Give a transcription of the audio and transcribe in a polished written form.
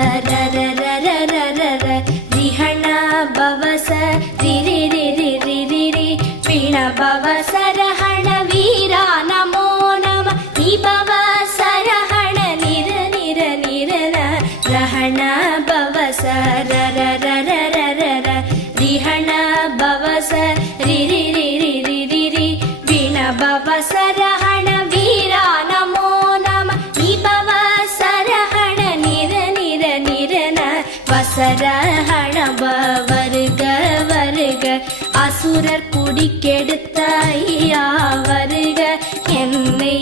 ர ர ர ர ர ர ர ரிஹண பவச ரி ரி ரி ரி ரி ரி ரி பிண பவச ரஹண வீரா நமோ நம நி பவச ரஹண நிர நிர நிர ரஹண பவச ர ர ர ர ர ர ர ரிஹண பவச ரி ரி ரி ரி ரி ரி ரி பிண பவச ரஹண வீரா நமோ நம நி பவச ரஹண நிர நிர நிர வசரஹண வருக வருக அசுரர் குடிக்கெடுத்த ஐயா வருக என்னை